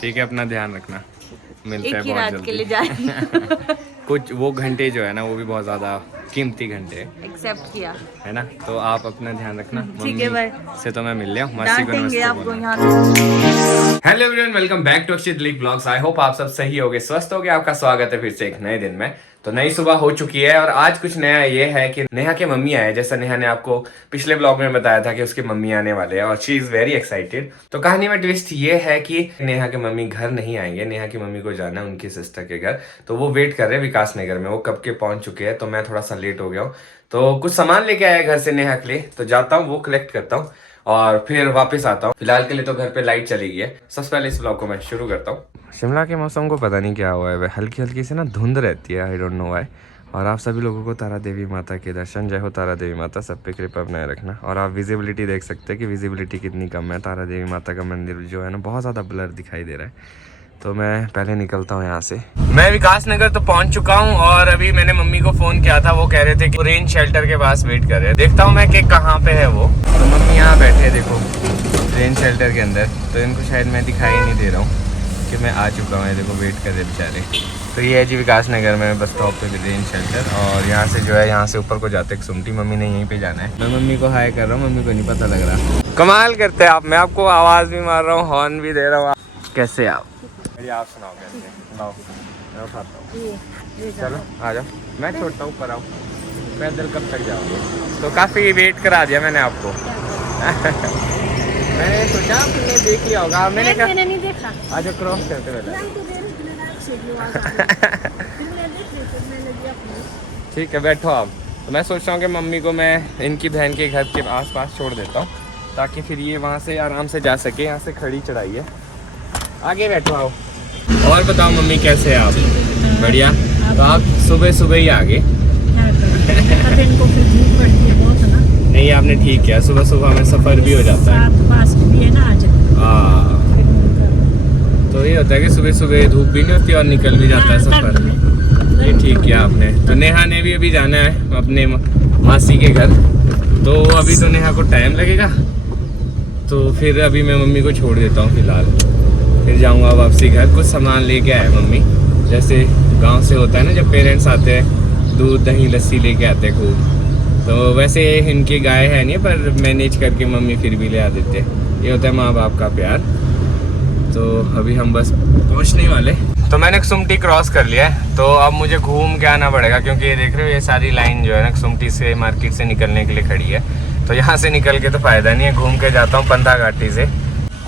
ठीक है, अपना ध्यान रखना। मिलते हैं एक ही बहुत रात के लिए जल्दी। जाए। कुछ वो घंटे जो है ना वो भी बहुत ज़्यादा कीमती घंटे हैं, एक्सेप्ट किया। है ना। तो आप अपना ध्यान रखना। ठीक है मम्मी भाई, से तो मैं मिल लिया हूँ, मासी को डांटेंगे नमस्ते आपको बोलना। यहाँ से। Hello everyone, welcome back to Akshit league blogs. I hope आप सब सही होगे, स्वस्थ होगे। आपका स्वागत है फिर से एक नए दिन में। तो नई सुबह हो चुकी है और आज कुछ नया ये है कि नेहा के मम्मी आए। जैसा नेहा ने आपको पिछले ब्लॉग में बताया था कि उसकी मम्मी आने वाले हैं और शी इज वेरी एक्साइटेड। तो कहानी में ट्विस्ट ये है कि नेहा के मम्मी घर नहीं आएंगे। नेहा की मम्मी को जाना है उनकी सिस्टर के घर, तो वो वेट कर रहे हैं विकास नगर में। वो कब के पहुंच चुके हैं, तो मैं थोड़ा सा लेट हो गया हूँ। तो कुछ सामान लेके आया घर से नेहा के लिए, तो जाता हूँ वो कलेक्ट करता हूँ और फिर वापस आता हूँ। फिलहाल के लिए तो घर पे लाइट चली गई है। सबसे पहले इस ब्लॉग को मैं शुरू करता हूँ। शिमला के मौसम को पता नहीं क्या हुआ है, हल्की हल्की से ना धुंध रहती है, आई डोंट नो व्हाई। और आप सभी लोगों को तारा देवी माता के दर्शन। जय हो तारा देवी माता, सब पे कृपा बनाए रखना। और आप विजिबिलिटी देख सकते हैं कि विजिबिलिटी कितनी कम है। तारा देवी माता का मंदिर जो है ना बहुत ज़्यादा ब्लर दिखाई दे रहा है। तो मैं पहले निकलता हूँ यहाँ से। मैं विकास नगर तो पहुँच चुका हूँ और अभी मैंने मम्मी को फ़ोन किया था। वो कह रहे थे कि रेन शेल्टर के पास वेट कर रहे हैं। देखता हूँ मैं कि कहाँ पे है वो। तो मम्मी यहाँ बैठे हैं, देखो रेन शेल्टर के अंदर। तो इनको शायद मैं दिखाई नहीं दे रहा हूँ कि मैं आ चुका हूँ। देखो वेट कर रहे बेचारे। तो ये है जी विकास नगर में बस स्टॉप पे रेन शेल्टर। और यहाँ से जो है यहाँ से ऊपर को जाते सुमटी। मम्मी ने यहीं पे जाना है। मैं मम्मी को हाय कर रहा हूँ, मम्मी को नहीं पता लग रहा। कमाल करते हैं आप। मैं आपको आवाज़ भी मार रहा हूँ, हॉर्न भी दे रहा हूँ। कैसे आप? आप सुनाओ कैसे? लाओ मैं उठाता हूँ। चलो आ जाओ, मैं छोड़ता हूँ, ऊपर आओ। पैदल कब तक जाओगे? तो काफ़ी वेट करा दिया मैंने आपको। मैंने सोचा आपने देख लिया होगा। मैंने कहा मैंने नहीं देखा। आज क्रॉस करते पहले। ठीक है, बैठो आप। तो मैं सोच रहा हूँ कि मम्मी को मैं इनकी बहन के घर के आसपास छोड़ देता हूँ, ताकि फिर ये वहाँ से आराम से जा सके। यहाँ से खड़ी चढ़ाई है। आगे बैठो आओ। और बताओ मम्मी कैसे हैं आप? बढ़िया। तो आप सुबह सुबह ही आ गए। इनको फिर धूप पड़ती है बहुत ना। नहीं आपने ठीक किया, सुबह सुबह में सफ़र भी हो जाता है। पास भी है ना आज। हाँ, तो ये होता है कि सुबह सुबह धूप भी नहीं होती और निकल भी जाता है सफ़र। ये ठीक किया आपने। तो नेहा ने भी अभी जाना है अपने मासी के घर। तो अभी तो नेहा को टाइम लगेगा, तो फिर अभी मैं मम्मी को छोड़ देता हूँ फिलहाल। फिर जाऊँगा वापसी घर। कुछ सामान लेके आए मम्मी, जैसे गांव से होता है ना जब पेरेंट्स आते हैं, दूध दही लस्सी लेके आते हैं खूब। तो वैसे इनकी गाय है नहीं, पर मैनेज करके मम्मी फिर भी ले आ देते। ये होता है माँ बाप का प्यार। तो अभी हम बस पहुँचने वाले। तो मैंने सुमटी क्रॉस कर लिया है, तो अब मुझे घूम के आना पड़ेगा, क्योंकि ये देख रहे हो ये सारी लाइन जो है ना सुमटी से मार्केट से निकलने के लिए खड़ी है। तो यहाँ से निकल के तो फ़ायदा नहीं है, घूम के जाता हूँ पंथा घाटी से।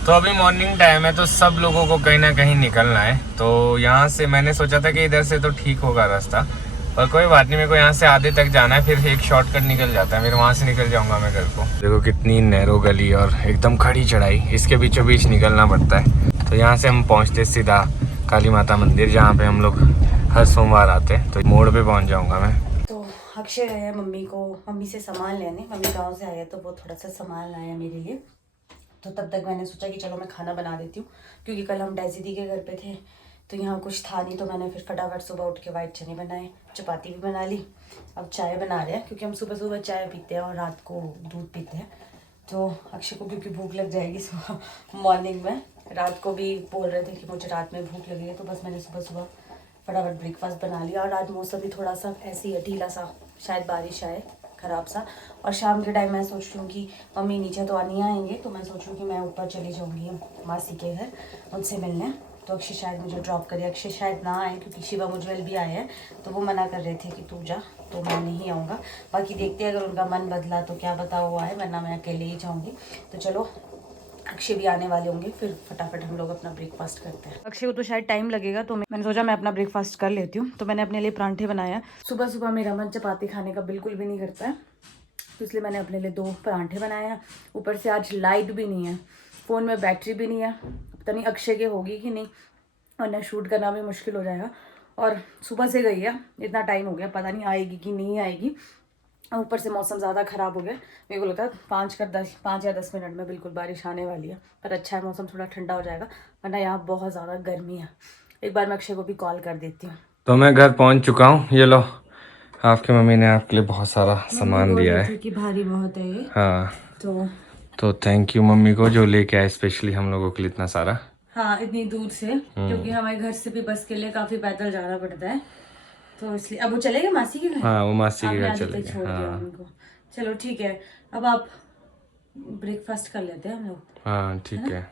तो अभी मॉर्निंग टाइम है, तो सब लोगों को कहीं ना कहीं निकलना है। तो यहाँ से मैंने सोचा था कि इधर से तो ठीक होगा रास्ता, पर कोई बात नहीं। मेरे को यहाँ से आधे तक जाना है, फिर एक शॉर्टकट निकल जाता है, फिर वहाँ से निकल जाऊँगा मैं घर को। देखो कितनी नैरो गली और एकदम खड़ी चढ़ाई, इसके बीचों बीच निकलना पड़ता है। तो यहाँ से हम पहुँचते सीधा काली माता मंदिर, जहाँ पे हम लोग हर सोमवार आते हैं। तो मोड़ पे पहुँच जाऊँगा मैं। तो अक्षय गए हैं मम्मी से सामान लेने। मम्मी गांव से आया तो वो थोड़ा सा सामान लाया मेरे लिए। तो तब तक मैंने सोचा कि चलो मैं खाना बना देती हूँ, क्योंकि कल हम डेजी दी के घर पे थे तो यहाँ कुछ था नहीं। तो मैंने फिर फटाफट सुबह उठ के वाइट चने बनाए, चपाती भी बना ली। अब चाय बना रहे हैं, क्योंकि हम सुबह सुबह चाय पीते हैं और रात को दूध पीते हैं। तो अक्षय को क्योंकि भूख लग जाएगी सुबह मॉर्निंग में, रात को भी बोल रहे थे कि मुझे रात में भूख लगी है, तो बस मैंने सुबह सुबह फटाफट ब्रेकफास्ट बना लिया। और आज मौसम भी थोड़ा सा ऐसे ही है, ढीला सा, शायद बारिश आए, ख़राब सा। और शाम के टाइम मैं सोच रही हूँ कि मम्मी नीचे तो नहीं आएंगे, तो मैं सोच रही हूँ कि मैं ऊपर चली जाऊँगी मासी के घर उनसे मिलने। तो अक्षय शायद मुझे ड्रॉप करे। अक्षय शायद ना आए, क्योंकि शिवा मुझे भी आए हैं, तो वो मना कर रहे थे कि तू जा, तो मैं नहीं आऊँगा। बाकी देखते हैं, अगर उनका मन बदला तो क्या पता हुआ है, वरना मैं अकेले ही जाऊँगी। तो चलो अक्षय भी आने वाले होंगे, फिर फटाफट हम लोग अपना ब्रेकफास्ट करते हैं। अक्षय को तो शायद टाइम लगेगा, तो मैंने सोचा मैं अपना ब्रेकफास्ट कर लेती हूँ। तो मैंने अपने लिए परांठे बनाया। सुबह सुबह मेरा मन चपाती खाने का बिल्कुल भी नहीं करता है, तो इसलिए मैंने अपने लिए 2 परांठे बनाए हैं। ऊपर से आज लाइट भी नहीं है, फ़ोन में बैटरी भी नहीं है। पता नहीं अक्षय के होगी कि नहीं, वरना शूट करना भी मुश्किल हो जाएगा। और सुबह से गई है, इतना टाइम हो गया, पता नहीं आएगी कि नहीं आएगी। ऊपर से मौसम ज़्यादा ख़राब हो गया। मेरे को लगता है 5 या 10 मिनट में बिल्कुल बारिश आने वाली है। पर अच्छा है, मौसम थोड़ा ठंडा हो जाएगा, वरना यहाँ बहुत ज़्यादा गर्मी है। एक बार मैं अक्षय को भी कॉल कर देती हूँ। तो मैं घर पहुँच चुका हूँ। ये लो, आपकी मम्मी ने आपके लिए बहुत सारा सामान दिया है। कि भारी बहुत है ये। हाँ, तो तो थैंक यू मम्मी को जो लेके आए स्पेशली हम लोगों के लिए इतना सारा। हाँ इतनी दूर से, क्योंकि हमारे घर से भी बस के लिए काफी पैदल जाना पड़ता है, तो इसलिए अब वो चले गए मासी के घर। हाँ वो मासी के आपने घर आधे चले पे गए। छोड़ दिया हाँ उनको। चलो ठीक है, अब आप ब्रेकफास्ट कर लेते हैं हम लोग। हाँ ठीक है।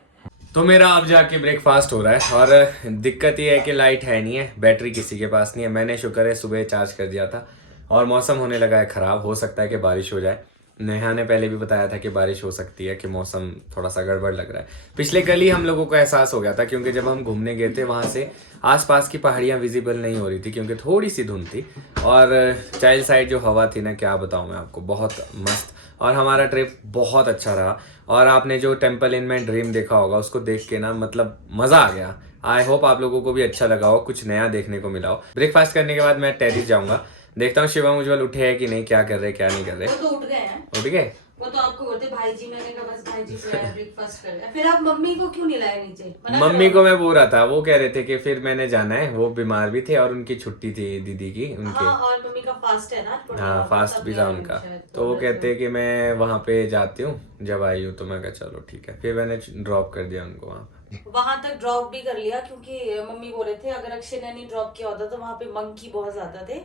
तो मेरा अब जाके ब्रेकफास्ट हो रहा है और दिक्कत ये है कि लाइट है नहीं है, बैटरी किसी के पास नहीं है। मैंने शुक्र है सुबह चार्ज कर दिया था और मौसम होने लगा है ख़राब, हो सकता है कि बारिश हो जाए। नेहा ने पहले भी बताया था कि बारिश हो सकती है, कि मौसम थोड़ा सा गड़बड़ लग रहा है। पिछले कल ही हम लोगों को एहसास हो गया था, क्योंकि जब हम घूमने गए थे वहाँ से आसपास की पहाड़ियाँ विजिबल नहीं हो रही थी, क्योंकि थोड़ी सी धुंध थी। और चाइल्ड साइड जो हवा थी ना, क्या बताऊँ मैं आपको, बहुत मस्त। और हमारा ट्रिप बहुत अच्छा रहा। और आपने जो टेम्पल इन में ड्रीम देखा होगा, उसको देख के ना मतलब मज़ा आ गया। आई होप आप लोगों को भी अच्छा लगा हो, कुछ नया देखने को मिला हो। ब्रेकफास्ट करने के बाद मैं टेरिस जाऊंगा, देखता हूँ शिवम उज्जवल उठे हैं कि नहीं, क्या कर रहे क्या नहीं कर रहे। वो तो उठ गए हैं। उठ गए? वो तो आपको बोलते भाई जी, मैंने कहा बस भाई जी से ब्रेकफास्ट कर लिया। फिर आप मम्मी को क्यों नहीं लाए नीचे? मम्मी को मैं बोल रहा था, वो कह रहे थे कि फिर मैंने जाना है, वो बीमार भी थे और उनकी छुट्टी थी दीदी की, उनके। हाँ, और मम्मी का फास्ट है ना। हाँ फास्ट भी था उनका, तो वो कहते कि मैं वहाँ पे जाती हूँ जब आई हूँ। तो मैं कहा चलो ठीक है, फिर मैंने ड्रॉप कर दिया उनको वहां तक ड्रॉप भी कर लिया, क्योंकि मम्मी बोल रहे थे अगर अक्षय ने नहीं ड्रॉप किया होता तो वहाँ पे मंकी बहुत ज्यादा थे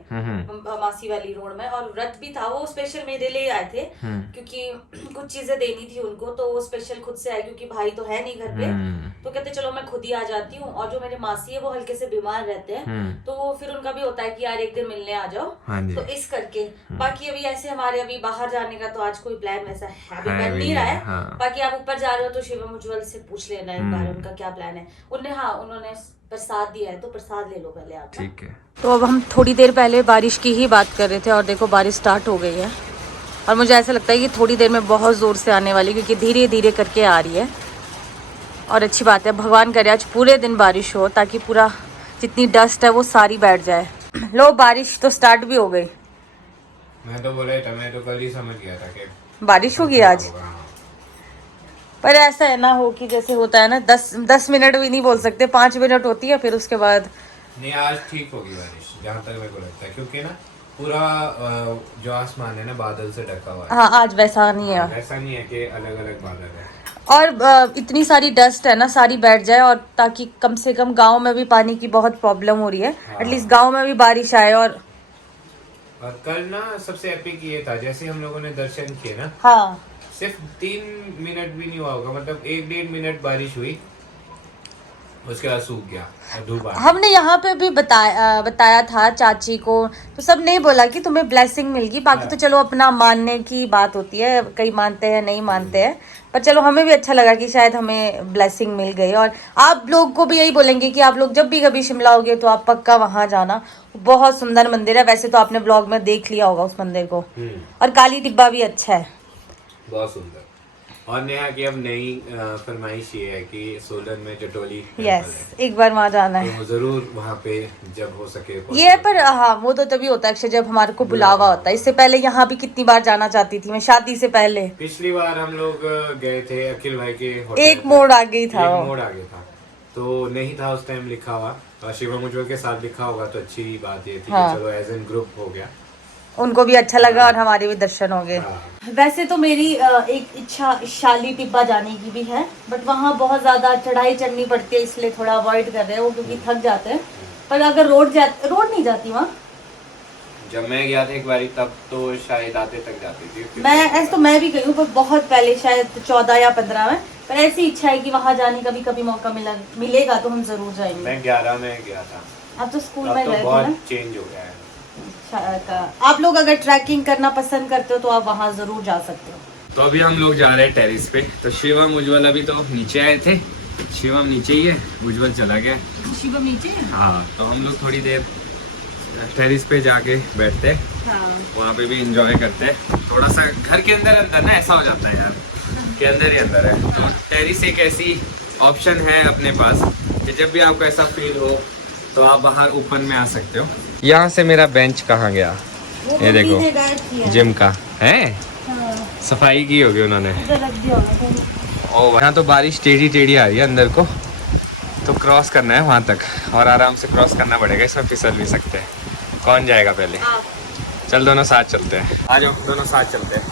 मासी वाली रोड में, और व्रत भी था। वो स्पेशल मेरे लिए आए थे, क्योंकि कुछ चीजें देनी थी उनको, तो वो स्पेशल खुद से आए, क्योंकि भाई तो है नहीं घर पे। तो कहते चलो मैं खुद ही आ जाती हूँ। और जो मेरे मासी है वो हल्के से बीमार रहते हैं, तो वो फिर उनका भी होता है कि यार एक दिन मिलने आ जाओ, तो इस करके। बाकी अभी ऐसे हमारे अभी बाहर जाने का तो आज कोई प्लान वैसा है अभी बन नहीं रहा है। बाकी आप ऊपर जा रहे हो तो शिवम उज्जवल से पूछ लेना एक बार उनका क्या प्लान है। उन्होंने प्रसाद दिया है, तो प्रसाद ले लो पहले आप। ठीक है। तो अब हम थोड़ी देर पहले बारिश की ही बात कर रहे थे, और देखो बारिश स्टार्ट हो गई है। और मुझे ऐसा लगता है कि थोड़ी देर में बहुत ज़ोर से आने वाली, क्योंकि धीरे धीरे करके आ रही है। और अच्छी बात है, भगवान करे आज पूरे दिन बारिश हो, ताकि पूरा जितनी डस्ट है वो सारी बैठ जाए। लो बारिश तो स्टार्ट भी हो गई। मैं तो बोला था, मैं तो कल ही समझ गया था कि बारिश होगी आज, पर ऐसा है ना हो कि जैसे होता है ना 10 मिनट भी नहीं बोल सकते, 5 मिनट होती है, फिर उसके बाद नहीं। आज ठीक होगी बारिश, जहाँ तक मेरे को लगता है, क्योंकि ना पूरा जो आसमान है ना बादल से ढका हुआ है। हाँ आज वैसा नहीं है। ऐसा नहीं है कि अलग अलग बादल है। और इतनी सारी डस्ट है ना, सारी बैठ जाए, और ताकि कम से कम गांव में भी पानी की बहुत प्रॉब्लम हो रही है, एटलीस्ट गांव में भी बारिश आए। और कल ना सबसे एपिक ये था, जैसे हम लोगों ने दर्शन किए ना, हाँ सिर्फ 3 मिनट भी नहीं हुआ होगा, मतलब 1-1.5 मिनट बारिश हुई, उसके बाद सूख गया धूप आ गई। हमने यहाँ पे भी बताया था चाची को, तो सब ने बोला कि तुम्हें ब्लेसिंग मिलगी। बाकी तो चलो अपना मानने की बात होती है, कई मानते हैं नहीं मानते हैं, पर चलो हमें भी अच्छा लगा कि शायद हमें ब्लेसिंग मिल गई। और आप लोग को भी यही बोलेंगे कि आप लोग जब भी कभी शिमला होगे तो आप पक्का वहाँ जाना, बहुत सुंदर मंदिर है। वैसे तो आपने ब्लॉग में देख लिया होगा उस मंदिर को, और काली टिब्बा भी अच्छा है, बहुत सुंदर। और नेहा की अब नई फरमाइश ये है कि सोलन में जटोली यस एक बार वहाँ जाना है, तो जरूर वहाँ पे जब हो सके। ये पर हाँ वो तो तभी होता है अक्षय जब हमारे को बुलावा होता है। इससे पहले यहाँ भी कितनी बार जाना चाहती थी मैं, शादी से पहले। पिछली बार हम लोग गए थे अखिल भाई के होटल, एक मोड़ आ गई था, एक मोड़ आ गया था, तो नहीं था उस टाइम लिखा हुआ, और शिवम उज्जवल के साथ लिखा होगा, तो अच्छी बात ये थी कि चलो एज एन ग्रुप हो गया, उनको भी अच्छा लगा और हमारे भी दर्शन हो गए। वैसे तो मेरी एक इच्छा शाली टिब्बा जाने की भी है, बट वहाँ बहुत ज्यादा चढ़ाई चढ़नी पड़ती है, इसलिए थोड़ा अवॉइड कर रहे हैं वो, क्योंकि थक जाते हैं। पर अगर रोड नहीं जाती वहाँ, जब मैं गया था एक बार तब तो शायद आते तक जाती थी। ऐसे तो मैं भी गई हूँ, पर बहुत पहले, शायद 14 या 15 में। पर ऐसी इच्छा है कि वहाँ जाने का भी कभी मौका मिलेगा तो हम जरूर जाएंगे। मैं 11 में गया था, अब तो स्कूल अब में तो गए थे बहुत ना। चेंज हो गया है। आप लोग अगर ट्रैकिंग करना पसंद करते हो तो आप वहाँ जरूर जा सकते हो। तो अभी हम लोग जा रहे हैं टेरिस पे, तो शिवम उज्जवल अभी तो नीचे आए थे, शिवम नीचे ही है, उज्जवल चला गया। शिवम नीचे है? हाँ, तो हम लोग थोड़ी देर टेरिस पे जाके बैठते हैं, हाँ। वहाँ पे भी इंजॉय करते हैं। थोड़ा सा घर के अंदर ना ऐसा हो जाता है यार, के अंदर ही अंदर है। तो टेरिस एक ऐसी ऑप्शन है अपने पास कि जब भी आपको ऐसा फील हो तो आप बाहर ओपन में आ सकते हो। यहाँ से मेरा बेंच कहाँ गया, ये देखो जिम का है, सफाई की होगी उन्होंने। और यहाँ तो बारिश टेढ़ी टेढ़ी आ रही है अंदर को, तो क्रॉस करना है वहाँ तक, और आराम से क्रॉस करना पड़ेगा, इसमें फिसल भी सकते हैं। कौन जाएगा पहले? चल दोनों साथ चलते हैं, आ जाओ दोनों साथ चलते हैं।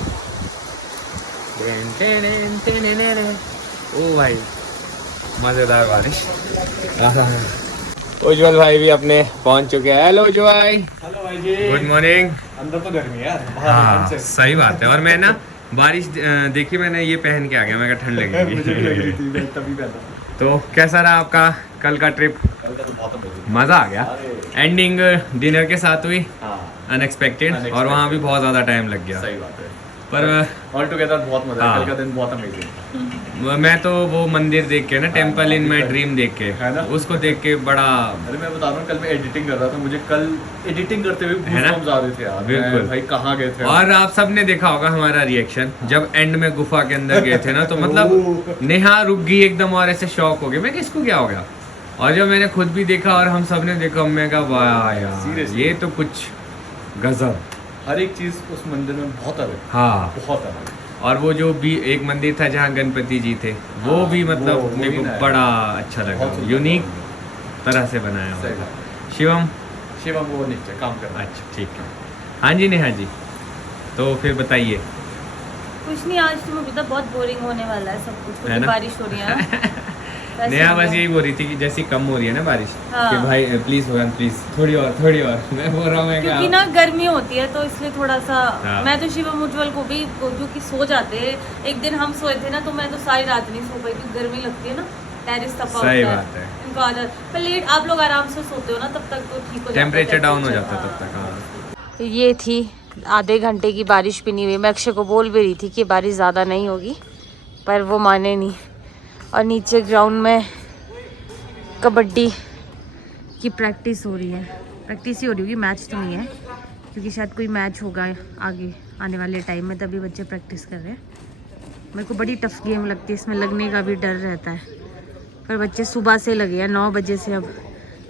ओ भाई मजेदार बारिश। उज्जवल भाई भी अपने पहुंच चुके हैं। हेलो उज्जवल भाई। हेलो भाई जी। Good morning. अंदर तो गर्मी है यार, बाहर हाँ एकदम से। सही बात है। और मैं ना बारिश देखी, मैंने ये पहन के आ गया, मैं कहा ठंड मुझे भी लग रही लगेगी। थी, मैं तभी पहना। तो कैसा रहा आपका कल का ट्रिप? कल का तो बहुत अमेजिंग। मज़ा आ गया। एंडिंग डिनर के साथ हुई हाँ अनएक्सपेक्टेड, और वहाँ भी बहुत ज़्यादा टाइम लग गया। सही बात है। पर ऑल टुगेदर बहुत मजा हाँ। आया, कल का दिन बहुत अमेजिंग। मैं तो वो मंदिर देख के ना, टेम्पल इन माई ड्रीम देख के, है ना? उसको देख के बड़ा, अरे मैं बता रहा हूँ, कल मैं एडिटिंग कर रहा था, मुझे कल एडिटिंग करते हुए है ना? गूज़बम्स आ रहे थे यार। बिल्कुल। मैं भाई कहाँ गए थे। और आप सबने देखा होगा हमारा रिएक्शन जब एंड में गुफा के अंदर गए थे ना, तो मतलब नेहा रुक गई एकदम और ऐसे शॉक हो गए, मैं किसको क्या हो गया। और जब मैंने खुद भी देखा और हम सब ने देखा, मैं कहा वाह यार Seriously? ये तो कुछ गजब। हर एक चीज उस मंदिर में बहुत अलग, हाँ, बहुत अलग। और वो जो भी एक मंदिर था जहाँ गणपति जी थे, वो हाँ, भी मतलब वो मेरे भी को ना है। बड़ा अच्छा लगा, बहुत सुंदर यूनिक लगा। तरह से बनाया सही हुआ। बात। शिवम, शिवम वो नीचे काम कर रहा है। अच्छा ठीक है। हाँ जी नेहा जी, तो फिर बताइए। कुछ नहीं, आज तो मुझे तो बहुत बोरिंग होने वाला है सब कुछ, है क्योंकि ना? बारिश हो रही है ना। वैसे नेहा ही बस है। यही बोल रही थी कि जैसी कम हो रही है ना बारिश, हाँ। कि भाई प्लीज भगवान प्लीज थोड़ी और थोड़ी और। मैं बोल रहा हूँ मैं क्योंकि ना गर्मी होती है तो इसलिए थोड़ा सा। हाँ। मैं तो शिवम उज्जवल को भी, जो कि सो जाते हैं, एक दिन हम सोए थे ना, तो मैं तो सारी रात नहीं सो पाई क्योंकि गर्मी लगती है ना, टेरिस तपा होता सही है। बात है। इनको आदत, पर लेट आप लोग आराम से सोते हो ना, तब तक तो ठीक हो जाता है, टेम्परेचर डाउन हो temperature, जाता है तब तक। हाँ ये थी आधे घंटे की बारिश भी नहीं हुई। मैं अक्षय को बोल भी रही थी कि बारिश ज़्यादा नहीं होगी, पर वो माने नहीं। और नीचे ग्राउंड में कबड्डी की प्रैक्टिस हो रही है, प्रैक्टिस ही हो रही होगी, मैच तो नहीं है, क्योंकि शायद कोई मैच होगा आगे आने वाले टाइम में, तभी बच्चे प्रैक्टिस कर रहे हैं। मेरे को बड़ी टफ गेम लगती है, इसमें लगने का भी डर रहता है, पर बच्चे सुबह से लगे हैं, 9 बजे से अब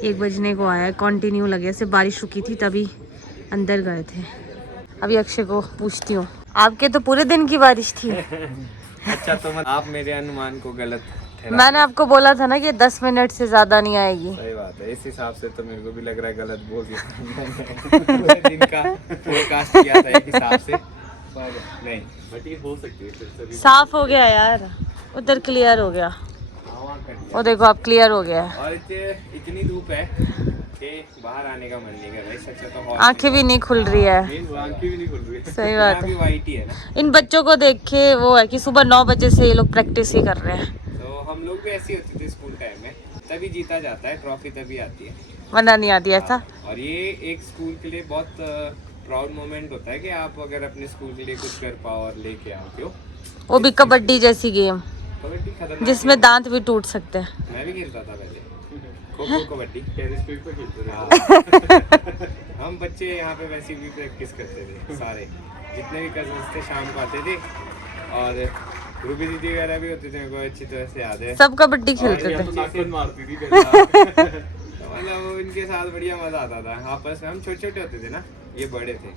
1 बजने को आया है, कंटिन्यू लगे। सिर्फ बारिश रुकी थी तभी अंदर गए थे। अभी अक्षय को पूछती हूँ, आपके तो पूरे दिन की बारिश थी। अच्छा, तो आप मेरे अनुमान को गलत ठहरा। मैंने आपको बोला था ना कि 10 मिनट से ज़्यादा नहीं आएगी। सही बात है, इस हिसाब से तो मेरे को भी लग रहा है गलत बोल दिया। पूरे दिन का फोरकास्ट किया था एक हिसाब से, पर नहीं, बट ये हो सकती है फिर से। साफ हो गया यार, उधर क्लियर हो गया, वो देखो आप क्लियर हो गया है। और इतनी धूप है कि बाहर आने का मन नहीं कर रहा है। सच्चा तो हॉल आंखें भी नहीं खुल रही है। आंखें भी नहीं खुल रही है। सही बात यहाँ भी वाइट ही है ना। इन बच्चों को देख के वो है कि सुबह 9 बजे से ये लोग प्रैक्टिस ही कर रहे हैं, तो हम लोग भी ऐसे ही होते थे स्कूल टाइम में, तभी जीता जाता है, ट्रॉफी तभी आती है। वरना नहीं आती ऐसा। और ये एक स्कूल के लिए बहुत प्राउड मोमेंट होता है कि आप अगर अपने स्कूल के लिए कुछ कर पाओ और लेके आते हो। वो भी कबड्डी जैसी गेम कबड्डी खतरनाक जिसमें दांत भी टूट सकते हैं। है। मैं भी खेलता था पहले खो खो कबड्डी, टेनिस पे खेलते थे। हम बच्चे यहाँ पे वैसे भी प्रैक्टिस करते थे सारे, जितने भी कजन्स थे शाम को आते थे, और रूबी दीदी वगैरह भी होते थे, मेरे को अच्छी तरह से याद है। सब कबड्डी खेलते ये थे। तो नाखून मारती थी। मतलब इनके साथ बढ़िया मजा आता था आपस में। हम छोटे छोटे होते थे ना, ये बड़े थे।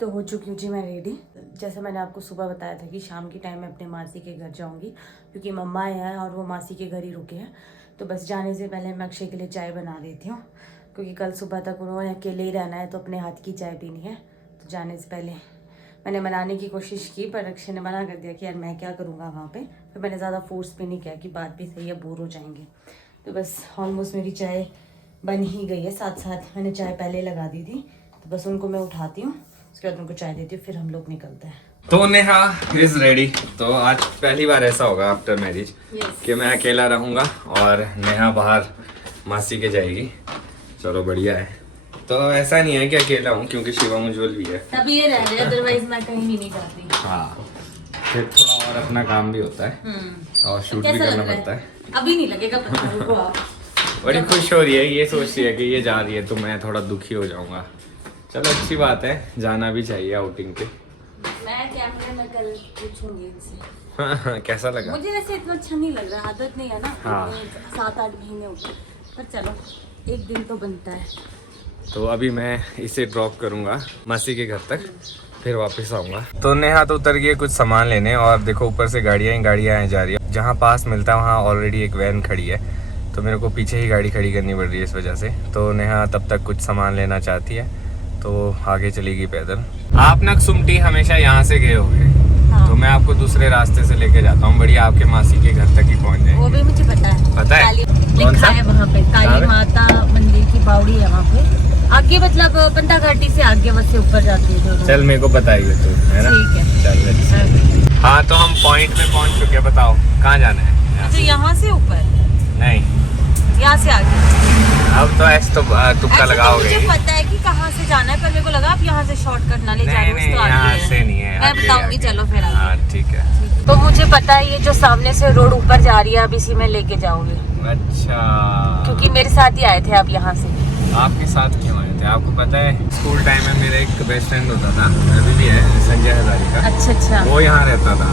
तो हो चुकी हूँ जी मैं रेडी। जैसे मैंने आपको सुबह बताया था कि शाम के टाइम में अपने मासी के घर जाऊँगी, क्योंकि मम्मा हैं और वो मासी के घर ही रुके हैं। तो बस जाने से पहले मैं अक्षय के लिए चाय बना देती हूँ, क्योंकि कल सुबह तक उन्होंने अकेले ही रहना है, तो अपने हाथ की चाय पीनी है। तो जाने से पहले मैंने बनाने की कोशिश की, पर अक्षय ने मना कर दिया कि यार मैं क्या करूँगा वहाँ पे। फिर मैंने ज़्यादा फोर्स भी नहीं किया कि बात भी सही है, बोर हो जाएंगे। तो बस ऑलमोस्ट मेरी चाय बन ही गई है, साथ साथ मैंने चाय पहले लगा दी थी। तो बस उनको मैं उठाती हूँ, उसके बाद उनको चाय देती हूँ, फिर हम लोग निकलते हैं। तो नेहा इज रेडी। तो आज पहली बार ऐसा होगा आफ्टर मैरिज कि मैं अकेला रहूँगा और नेहा बाहर मासी के जाएगी। चलो बढ़िया है। तो ऐसा नहीं है कि अकेला हूँ, क्योंकि शिवम उज्जवल भी है। तभी ये रह रहे, अदरवाइज मैं कहीं भी नहीं जाती। हाँ, फिर थोड़ा और अपना काम भी होता है और शूट भी कैसा करना लग रहा पड़ता है। अभी नहीं लगेगा पता रुको आप। बड़ी खुश हो रही है, ये सोच रही है कि ये जा रही है तो मैं थोड़ा दुखी हो जाऊंगा। चलो अच्छी बात है, जाना भी चाहिए आउटिंग पे। मैं कैमरे में कल पूछूंगी इनसे। हाँ, कैसा लगा? मुझे वैसे इतना अच्छा नहीं लग रहा, आदत नहीं है ना। हाँ। 7-8 महीने हो गए, पर चलो एक दिन तो बनता है। तो अभी मैं इसे ड्रॉप करूंगा मासी के घर तक, फिर वापस आऊंगा। तो नेहा तो उतर गई कुछ सामान लेने, और देखो ऊपर से गाड़ियाँ ही जा रही है। जहाँ पास मिलता है वहाँ ऑलरेडी एक वैन खड़ी है, तो मेरे को पीछे ही गाड़ी खड़ी करनी पड़ रही है इस वजह से। तो नेहा तब तक कुछ सामान लेना चाहती है, तो आगे चलेगी पैदल। आप नक्सुमटी हमेशा यहाँ से गए होंगे? हाँ। तो मैं आपको दूसरे रास्ते से लेके जाता हूँ, बढ़िया आपके मासी के घर तक ही पहुँच जाए। वो भी मुझे पता है। पता है? कौन लिखा सा? है वहाँ पे कहाँ काली पे? माता मंदिर की बावड़ी है वहाँ पे आगे, मतलब बंदा घाटी से आगे बस से ऊपर जाती है जो। चल मेरे को बताइए तू, है ना? ठीक है। चल अच्छा। हाँ तो हम पॉइंट पे पहुँच चुके हैं, बताओ कहाँ जाना है? यहाँ तो से? यहाँ से ऊपर, नहीं, यहाँ से आगे। अब तो ऐसे तो तुक्का ऐसे तो लगाओगे। मुझे पता है कि कहाँ से जाना है, पर मेरे को लगा आप यहाँ से शॉर्टकट ना ले जा रहे हो, नहीं तो यहाँ आगे से नहीं है, मैं आगे बताऊंगी, आगे। चलो फिर आगे। हाँ ठीक है। तो मुझे पता है ये जो सामने से रोड ऊपर जा रही है, अब इसी में लेके जाओगे, अच्छा, क्योंकि मेरे साथ ही आए थे आप यहाँ से। आपके साथ क्यों आए थे? आपको पता है स्कूल टाइम में मेरा एक बेस्ट फ्रेंड होता था, अभी भी है, संजय हजारी का। अच्छा अच्छा। वो यहाँ रहता था,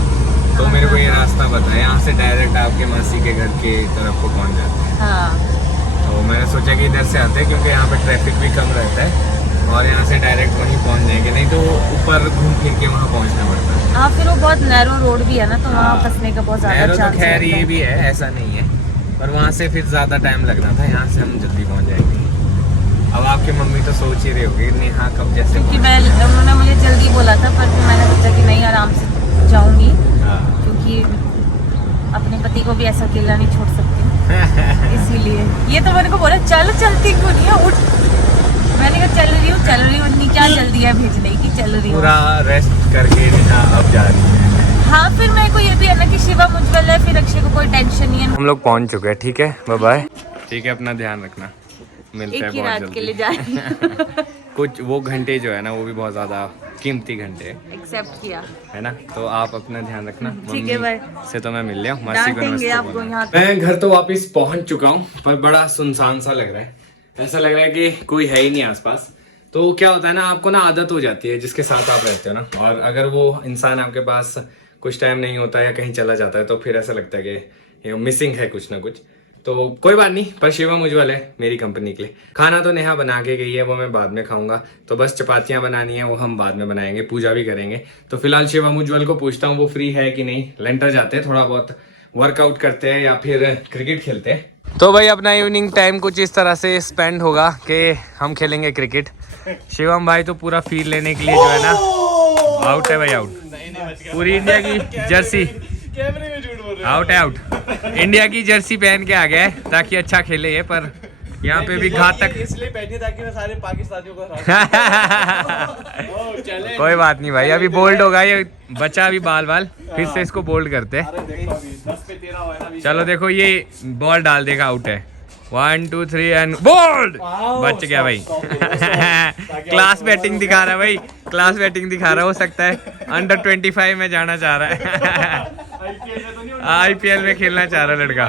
तो मेरे को ये रास्ता पता है, यहाँ से डायरेक्ट आपके मासी के घर के तरफ को पहुँच जाते हैं। हाँ तो मैंने सोचा कि इधर से आते हैं, क्योंकि यहाँ पे ट्रैफिक भी कम रहता है और यहाँ से डायरेक्ट वहीं पहुँच जाएंगे, नहीं तो ऊपर घूम फिर के वहाँ पहुँचना पड़ता है। हाँ, फिर वो बहुत नैरो रोड भी है ना, तो वहाँ हाँ। फंसने का बहुत ज्यादा नैरो चांस तो खैर ये है। भी है, ऐसा नहीं है, पर वहाँ से फिर ज़्यादा टाइम लगना था, यहाँ से हम जल्दी पहुँच जाएंगे। अब आपकी मम्मी तो सोच ही रही होगी नेहा कब जैसे क्योंकि मैं उन्होंने मुझे जल्दी बोला था, पर फिर मैंने सोचा कि नहीं, आराम से जाऊंगी, हाँ। क्योंकि अपने पति को भी ऐसा अकेला नहीं छोड़ सकती, इसीलिए। ये तो मेरे को बोला चल, चलती क्यों नहीं है, उठ। मैंने कहा चल रही हूँ, इतनी क्या जल्दी है भेजने की, चल रही हूँ। पूरा रेस्ट करके नेहा अब जा रही है। हाँ, फिर मेरे को ये भी है ना कि शिवा मुझमें है, फिर अक्षय को कोई टेंशन नहीं है। हम लोग पहुँच चुके हैं, ठीक है, बाय बाय। ठीक है, अपना ध्यान रखना, मिलते एक हैं ही बहुत रात के लिए जल्दी। जा रही हूँ। कुछ वो घंटे जो है ना, वो भी बहुत ज़्यादा कीमती घंटे हैं, एक्सेप्ट किया। है ना? तो आप अपना ध्यान रखना। ठीक है, बाय। मम्मी से तो मैं मिल लिया हूँ, मासी को डांटेंगे नमस्ते आपको बोलना। यहाँ। मैं घर तो वापस पहुंच चुका हूँ, पर बड़ा सुनसान सा लग रहा है, ऐसा लग रहा है कि कोई है ही नहीं आसपास। तो क्या होता है ना, आपको ना आदत हो जाती है जिसके साथ आप रहते हो ना, और अगर वो इंसान आपके पास कुछ टाइम नहीं होता या कहीं चला जाता है, तो फिर ऐसा लगता है कि ये मिसिंग है कुछ ना कुछ। तो कोई बात नहीं, पर शिवम उज्जवल है मेरी कंपनी के लिए। खाना तो नेहा बना के गई है, वो मैं बाद में खाऊंगा, तो बस चपातियां बनानी है, वो हम बाद में बनाएंगे, पूजा भी करेंगे। तो फिलहाल शिवम उज्जवल को पूछता हूँ वो फ्री है कि नहीं, लेंटर जाते हैं, थोड़ा बहुत वर्कआउट करते हैं या फिर क्रिकेट खेलते हैं। तो भाई अपना इवनिंग टाइम कुछ इस तरह से स्पेंड होगा कि हम खेलेंगे क्रिकेट। शिवम भाई तो पूरा फील लेने के लिए जो है ना, आउट है भाई, आउट। पूरी इंडिया की जर्सी आउट है, आउट। इंडिया की जर्सी पहन के आ गया है ताकि अच्छा खेले ये, पर यहाँ पे भी घातक। इसलिए पहने ताकि मैं सारे पाकिस्तानियों को कोई बात नहीं भाई, अभी बोल्ड होगा ये बच्चा, अभी बाल फिर से इसको बोल्ड करते। चलो देखो, ये बॉल डाल देगा, आउट है। 1 2 3 एंड बोल्ड, बच गया भाई। क्लास बैटिंग दिखा रहा है भाई, क्लास बैटिंग दिखा रहा, हो सकता है अंडर 25 में जाना चाह रहा है। आईपीएल में खेलना चाह रहा लड़का,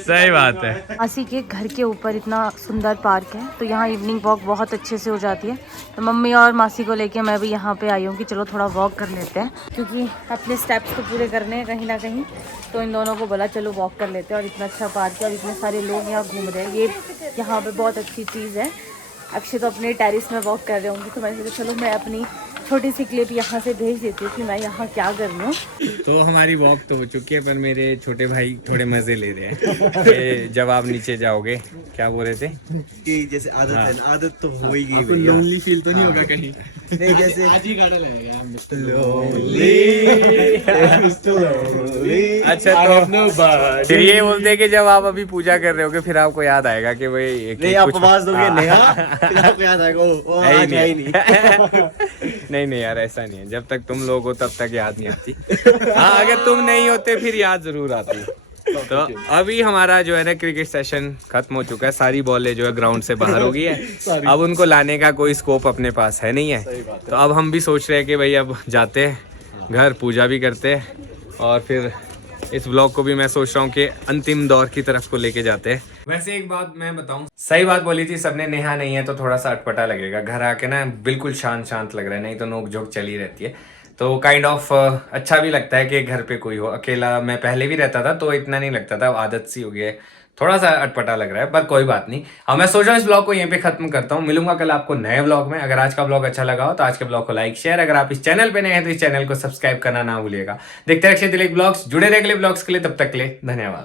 सही बात है। मासी के घर के ऊपर इतना सुंदर पार्क है, तो यहाँ इवनिंग वॉक बहुत अच्छे से हो जाती है। तो मम्मी और मासी को लेके मैं भी यहाँ पे आई हूँ कि चलो थोड़ा वॉक कर लेते हैं, क्योंकि अपने स्टेप्स तो पूरे करने हैं कहीं ना कहीं। तो इन दोनों को बोला चलो वॉक कर लेते हैं, और इतना अच्छा पार्क है और इतने सारे लोग यहाँ घूम रहे हैं, ये यहाँ पे बहुत अच्छी चीज़ है। अक्षय तो अपने टेरिस में वॉक कर रहे होंगे, तो मैंने सोचा चलो मैं अपनी छोटी सी क्लिप यहाँ से भेज देती हूँ कि मैं यहाँ क्या कर रही हूँ। तो हमारी वॉक तो हो चुकी है, पर मेरे छोटे भाई थोड़े मजे ले रहे हैं कि जब आप नीचे जाओगे, क्या बोल रहे थे कि जैसे आदत है, आदत तो हो ही गई। लोनली फील तो नहीं होगा कहीं? नहीं, जैसे आज ही गाना लगेगा अच्छा, तो फिर ये बोलते हैं कि जब आप अभी पूजा कर रहे होगे, फिर आपको याद आएगा कि भाई नहीं, आप आवाज दोगे नेहा, फिर आपको याद आएगा वो है ही आज है ही नहीं। नहीं यार, ऐसा नहीं है, जब तक तुम लोग हो तब तक याद नहीं आती। हाँ, अगर तुम नहीं होते फिर याद जरूर आती। तो अभी हमारा जो है ना क्रिकेट सेशन खत्म हो चुका है, सारी बॉलें जो है ग्राउंड से बाहर हो गई है, अब उनको लाने का कोई स्कोप अपने पास है नहीं है। तो अब हम भी सोच रहे हैं कि भाई अब जाते हैं घर, पूजा भी करते हैं, और फिर इस व्लॉग को भी मैं सोच रहा हूँ कि अंतिम दौर की तरफ को लेके जाते हैं। वैसे एक बात मैं बताऊं, सही बात बोली थी सबने, नेहा नहीं है तो थोड़ा सा अटपटा लगेगा, घर आके ना बिल्कुल शांत शांत लग रहा है, नहीं तो नोक झोंक चली रहती है। तो काइंड ऑफ अच्छा भी लगता है कि घर पे कोई हो। अकेला मैं पहले भी रहता था तो इतना नहीं लगता था, आदत सी हो गई है, थोड़ा सा अटपटा लग रहा है, पर कोई बात नहीं। अब मैं सोच रहा हूँ इस ब्लॉग को यहीं पे खत्म करता हूँ, मिलूंगा कल आपको नए ब्लॉग में। अगर आज का ब्लॉग अच्छा लगा हो तो आज के ब्लॉग को लाइक शेयर, अगर आप इस चैनल पे नए हैं तो इस चैनल को सब्सक्राइब करना ना भूलिएगा। देखते रहिए अक्षय तिलक ब्लॉग्स, जुड़े रहे अगले ब्लॉग्स के लिए, तब तक के लिए धन्यवाद।